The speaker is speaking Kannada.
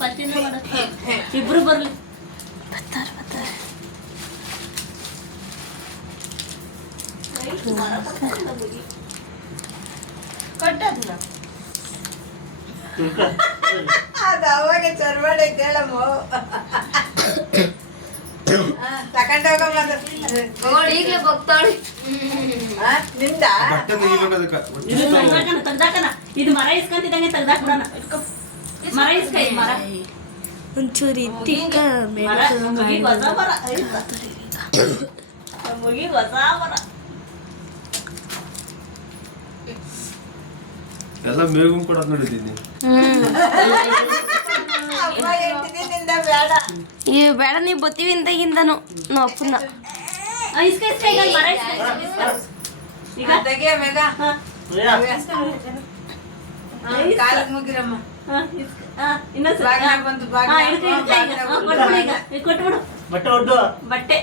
ಫಸ್ಟಿಂದ ಮಾಡಕ್ಕೆ ಇಬ್ರು ಬರ್ಲಿ ಬರ್ತಾರೆ ಕಟ್ಟದ್ನ ಅದು ಅವಾಗ ಚರ್ಮಡೆ ಕೇಳಮ್ಮ ತಕೊಂಡೋಗ ಈಗಲೇ ಹೋಗ್ತಾಳೆ ನಿಂದ ಬಟ್ಟೆ ಮುಗಿಬೇಕು ಅದಕ್ಕೆ. ಇದು ತೆಗ್ದಾಕನ ಇದು ಮರ ಇಸ್ಕೊಂತಿದಂಗೆ ತೆಗ್ದಾಕ್ ಬಿಡೋಣ ಮರ ಇಸ್ಕ ಇದು ಮರ ಒಂಚೂರು ಇಟ್ಟಿಕ್ಕ ಮರ ಮುಗಿಗ್ ಹೊಸ ಮರ ಮುಗಿಗ್ ಹೊಸ ಮರ ಎಲ್ಲ ಮೇಗುಮ್ ಕೊಡೋದ್ ನೋಡಿದ್ದೀನಿ. ಅಮ್ಮ ಹೇಳ್ತಿದ್ದೀನಿ ನಿಂದ ಬೇಡ ಈ ಬೇಡ ನೀವು ಬತ್ತೀವಿ ಇಂದಾಗಿಂದನು ನಾವು ಅಪ್ಪನ ಇಸ್ಕ ಇಸ್ಕ ಈಗ ಮರ ಇಸ್ಕ ಈಗ ತೆಗಿಯ ಬೇಗ ಹಾ ಕಾಲಿಗೆ ಮುಗಿರಮ್ಮ ಇನ್ನೊಂದ್ಸಲ ಬಾಗ್ನಾಗ್ ಬಂತು, ಬಾಗ್ನಾಗ್ ಕೊಟ್ಬಿಡು ಈಗ ಕೊಟ್ಬಿಡು ಬಟ್ಟೆ ಒಡ್ಡು ಬಟ್ಟೆ